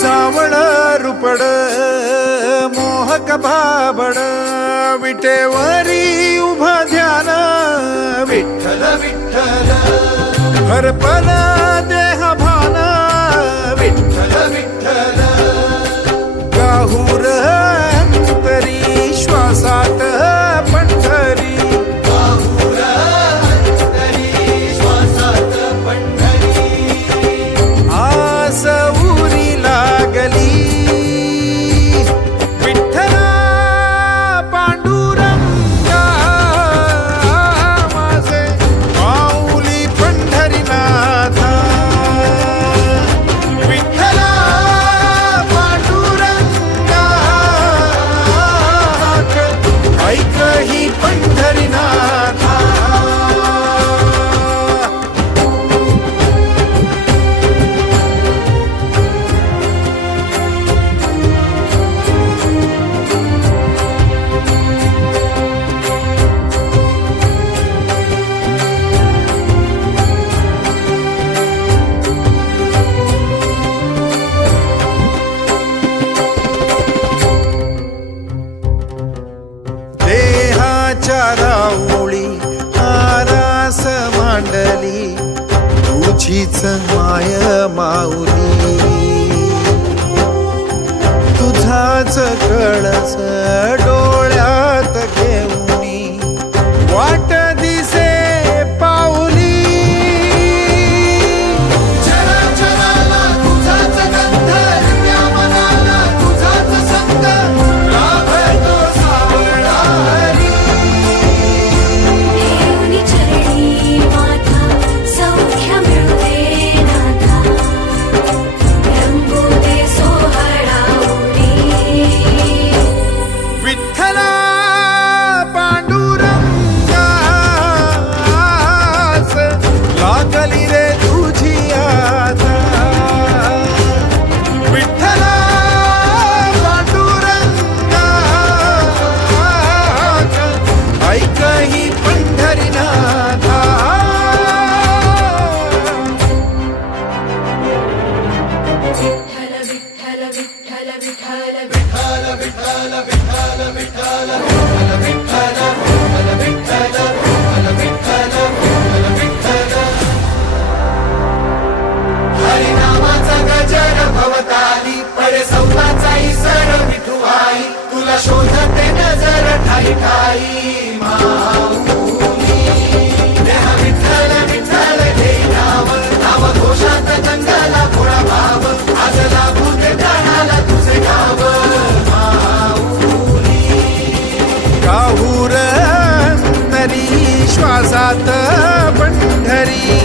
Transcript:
சாவள ருபட மோகபாபட விட்டே வரி हर पला मांडली तुझीच माय माऊली तुझाच कळस डो जात पंढरी